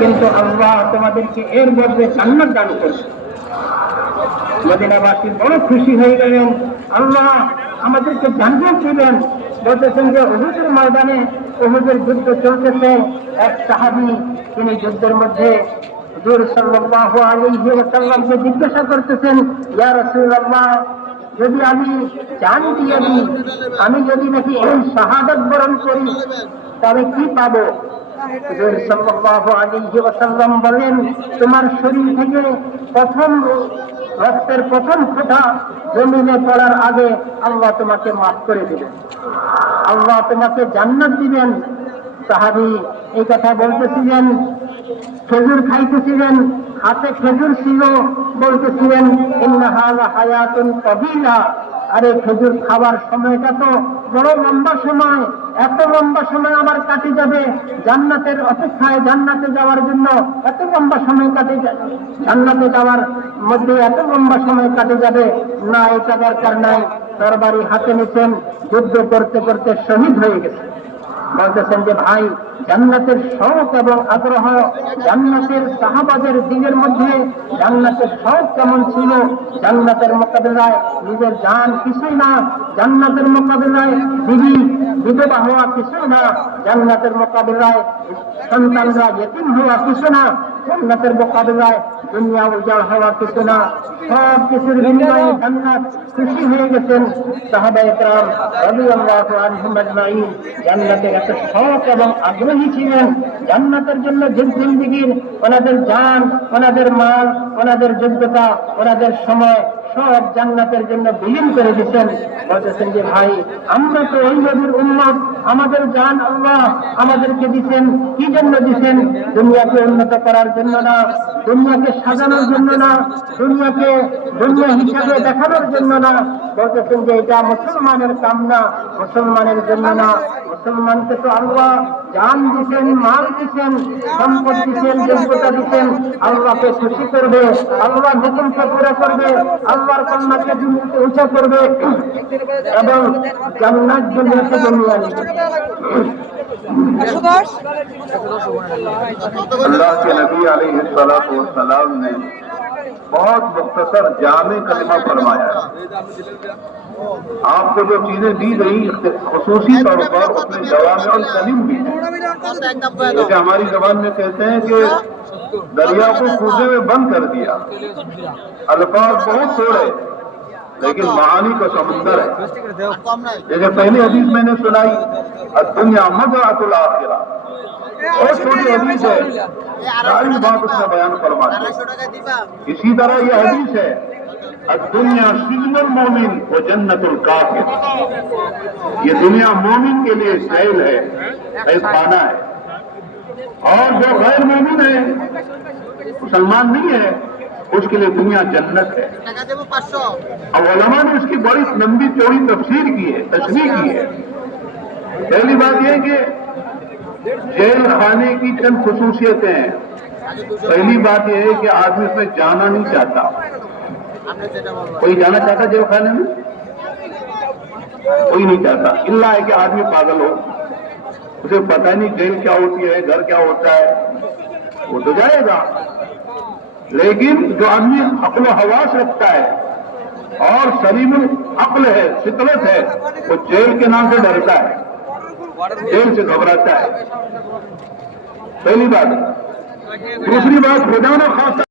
কিন্তু আল্লাহ তোমাদেরকে এর বদলে জান্নাত দান করবে। মদিনাবাসী বড় খুশি হয়ে গেলেন, আল্লাহ আমাদেরকে জান্নাত দিবেন। বলতেছেন যে উহুদের ময়দানে, উহুদের যুদ্ধ চলতেছে, এক সাহাবী তিনি যুদ্ধের মধ্যে হুজুর সাল্লাল্লাহু আলাইহি ওয়াসাল্লামকে জিজ্ঞাসা করতেছেন, ইয়া রাসূলুল্লাহ, যদি আমি জান দিয়ে দিই, আমি যদি নাকি এই শাহাদাত বরণ করি, তবে কি পাবো? হুজুর সাল্লাল্লাহু আলাইহি ওয়াসাল্লাম বলেন, তোমার শরীর থেকে প্রথম রক্তের প্রথম ফোঁটা জমিনে পড়ার আগে আল্লাহ তোমাকে মাফ করে দিবেন, আল্লাহ তোমাকে জান্নাত দিবেন। সাহাবী এই কথা বলতেছিলেন, খেজুর খাইতেছিলেন, হাতে খেজুর ছিল, বলতেছিলেন ইন্নাহা লাহায়াতুন তাবিলা, আরে খেজুর খাবার সময়টা তো বড় লম্বা সময়, এত লম্বা সময় আমার কাটে যাবে জান্নাতের অপেক্ষায়, জান্নাতে যাওয়ার জন্য এত লম্বা সময় কাটে যাবে, জান্নাতে যাওয়ার মধ্যে এত লম্বা সময় কাটে যাবে না, এটা দরকার নাই। তরবারি হাতে নিতেন, যুদ্ধ করতে করতে শহীদ হয়ে গেছে। বলতেছেন যে ভাই, জান্নাতের শৌক এবং আগ্রহ, জান্নাতের সাহাবাদের দিনের মধ্যে জান্নাতের শৌক কেমন ছিল, জান্নাতের মোকাবিলায় নিজের জান কিছুই না, জান্নাতের মোকাবিলায় বিধবা হওয়া কিছু না, জান্নাতের মোকাবিলায় সন্তানরা ইতিম হওয়া কিছু না, জান্নাতের মোকাবিলায় দুনিয়া উজাড় হওয়া কিছু না, সব কিছুর বিনিময়ে জান্নাত। খুশি হয়ে গেছেন সাহাবায়ে কেরাম রাদিয়াল্লাহু আনহুম আজমাইন, জান্নাতের এত শৌক এবং আগ্রহী ছিলেন। জান্নাতের জন্য জিন্দেগির ওনাদের জান, ওনাদের মাল, ওনাদের যোগ্যতা, ওনাদের সময় সব জান্নাতের জন্য বিলীন করে দিচ্ছেন। বলতেছেন যে ভাই, আমরা তো ওই নবীর উম্মত, আমাদের জান আল্লাহ আমাদেরকে দিচ্ছেন, কি জন্য দিচ্ছেন? দুনিয়াকে উন্নত করার জন্য না, দুনিয়াকে সাজানোর জন্য না, দুনিয়াকে দুনিয়া হিসাবে দেখানোর জন্য না। বলতেছেন যে এটা মুসলমানের কাম না, মুসলমানের জন্য না। মুসলমানকে তো আল্লাহ জান দিচ্ছেন, মাল দিচ্ছেন, সম্পদ দিচ্ছেন, যোগ্যতা দিচ্ছেন, আল্লাহকে খুশি করবে, আল্লাহ হুকুমকে পুরো করবে, আল্লাহর কন্যাকে দুনিয়াতে উঁচা করবে এবং জান্নাত দুনিয়াতে জমিয়ে আনবে। अल्लाह के नबी अलैहिस्सलाम ने बहुत मुख्तसर जामे कलिमा फरमाया है। आपको जो चीजें दी गई खुसूसी तौर पर उसमें जवामे और कलिम भी है। जैसे हमारी जबान में कहते हैं कि दरिया को कूदे में बंद कर दिया, अल्फाज बहुत थोड़े लेकिन मानी का समुंदर है। जैसे पहली हदीस मैंने सुनाई, दुनिया मज़रातुल आखिरा, बहुत छोटी हदीस है, सारी बात उसने बयान फरमा दी। इसी तरह यह हदीस है, दुनिया सिजनुल मोमिन व जन्नतुल काफिर, ये दुनिया मोमिन के लिए जेल है, खाना है, और जो गैर मोमिन है, मुसलमान नहीं है, उसके लिए दुनिया जन्नत है। अब उलमा ने इसकी बड़ी लंबी चौड़ी तफसीर की है, तशरीह की है। पहली बात यह कि जेल खाने की चंद खुसूसियतें हैं। पहली बात यह है कि आदमी उसमें जाना नहीं चाहता। कोई जाना चाहता जेल खाने में? कोई नहीं चाहता। इल्ला है कि आदमी पागल हो, उसे पता नहीं जेल क्या होती है, घर क्या होता है, वो तो जाएगा। लेकिन जो आदमी अक्ल हवास रखता है और सलीमुल अक्ल है, फितरत है, वो जेल के नाम से डरता है, जेल से घबराता है। पहली बात। दूसरी बात, खुदा न खास्ता